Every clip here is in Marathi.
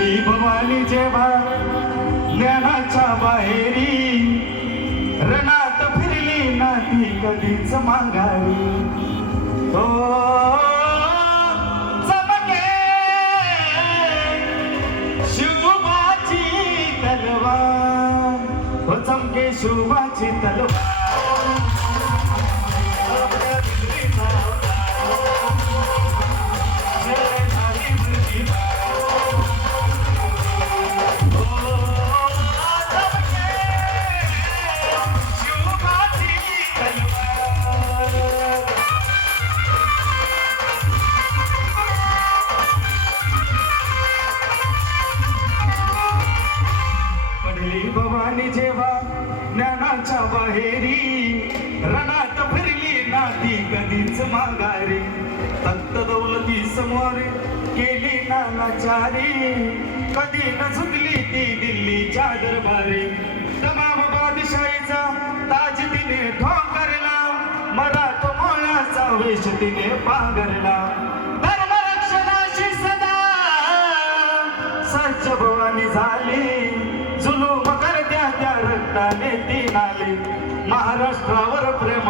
पडली भवानी जेव्हा ज्ञानाच्या बाहेरी, रणात फिरली नाही कधीच माघारी. हो चमके शिवबाची तलवार, हो चमके शिवबाची तलवार. भवानी जेव्हा ज्ञानाच्या बाहेरी, रणात फिरली नाती कधीच माघारी. तख्त दौलती समोर केली नानाचारी, कधी न झुकली ती दिल्लीच्या दरबारी. तमाम बादशाहीचा ताज तिने ठोकरला, मराठमोळ्याचा वेश तिने पांघरला. धर्मरक्षणाशी सदा सज्ज भवानी झाली, जुलूम करत्या त्या रक्ताने ती नाली. महाराष्ट्रावर प्रेम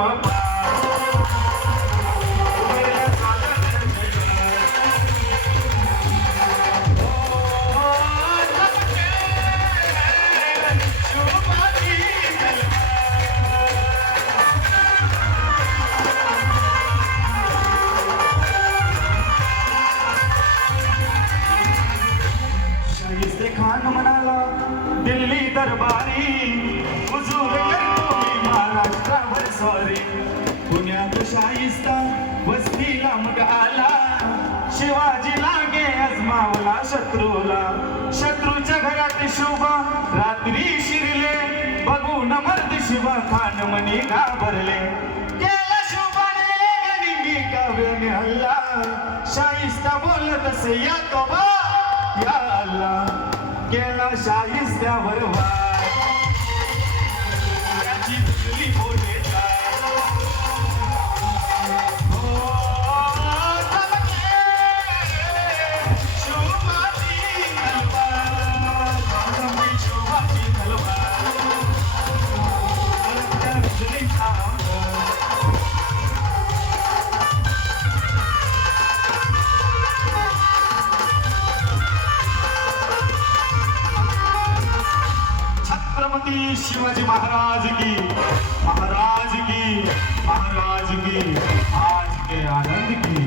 खान म्हणाला दिल्ली दरबारी, हुजूर करतो मी महाराष्ट्रावर स्वारी. पुण्यात शाहिस्ता वस्तीला मग आला, शिवाजी लागे अजमावला शत्रूला. शत्रूच्या घरात शोभा रात्री शिरले, बघून मर्द शिवा खान मनी घाबरले. केला शोभाने गनिमी काव्याने हल्ला, शाहिस्ता बोलत असे या तोबा या अल्लाह. केला शाहिस्त्यावर वार, याची दुसरी बोले शोभाची तलवार, शोभाची तलवार. छत्रपती शिवाजी महाराज की, महाराज की, महाराज की, आज के आनंद की.